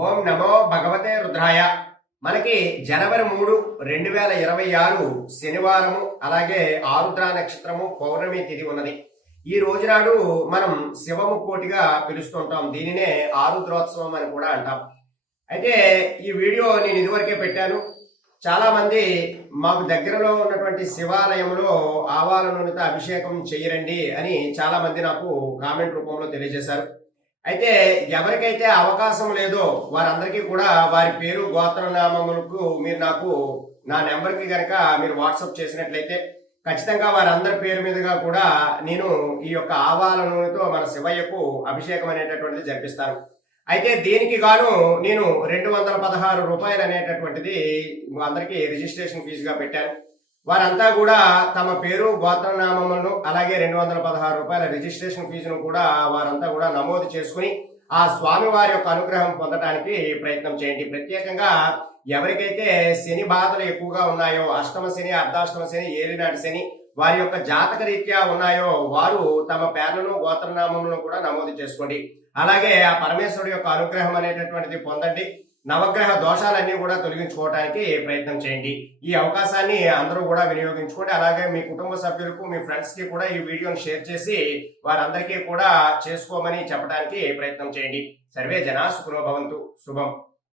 ఓం నమో భగవతే రుద్రాయ. మనకి జనవరి 3, 2026 శనివారము, అలాగే ఆరుద్ర నక్షత్రము, పౌర్ణమి తిథి ఉన్నది. ఈ రోజు నాడు మనం శివముక్కోటిగా పిలుస్తుంటాం. దీనినే ఆరుద్రోత్సవం అని కూడా అంటాం. అయితే ఈ వీడియో నేను ఇదివరకే పెట్టాను. చాలా మంది మాకు దగ్గరలో ఉన్నటువంటి శివాలయంలో ఆవాల నూనెతో అభిషేకం చేయరండి అని చాలా మంది నాకు కామెంట్ రూపంలో తెలియజేశారు. అయితే ఎవరికైతే అవకాశం లేదో వారందరికీ కూడా వారి పేరు గోత్రనామములకు మీరు నాకు నా నెంబర్కి కనుక మీరు వాట్సాప్ చేసినట్లయితే ఖచ్చితంగా వారందరి పేరు మీదుగా కూడా నేను ఈ యొక్క ఆవాల నూనెతో మన శివయ్యకు అభిషేకం అనేటటువంటిది జరిపిస్తాను. అయితే దీనికి గాను నేను 216 రూపాయలు అనేటటువంటిది అందరికీ రిజిస్ట్రేషన్ ఫీజుగా పెట్టాను. వారంతా కూడా తమ పేరు గోత్రనామములను అలాగే 216 రూపాయల రిజిస్ట్రేషన్ ఫీజును కూడా వారంతా కూడా నమోదు చేసుకుని ఆ స్వామి వారి యొక్క అనుగ్రహం పొందడానికి ప్రయత్నం చేయండి. ప్రత్యేకంగా ఎవరికైతే శని బాధలు ఎక్కువగా ఉన్నాయో, అష్టమ శని, అర్ధాష్టమ శని, ఏలినాటి శని వారి యొక్క జాతక రీత్యా ఉన్నాయో వారు తమ పేర్లను గోత్రనామములను కూడా నమోదు చేసుకోండి. అలాగే ఆ పరమేశ్వరుడు యొక్క అనుగ్రహం అనేటటువంటిది పొందండి. నవగ్రహ దోషాలన్నీ కూడా తొలగించుకోవడానికి ప్రయత్నం చేయండి. ఈ అవకాశాన్ని అందరూ కూడా వినియోగించుకోండి. అలాగే మీ కుటుంబ సభ్యులకు, మీ ఫ్రెండ్స్ కి కూడా ఈ వీడియోని షేర్ చేసి వారందరికీ కూడా చేసుకోమని చెప్పడానికి ప్రయత్నం చేయండి. సర్వే జనా సుఖినో భవంతు. శుభం.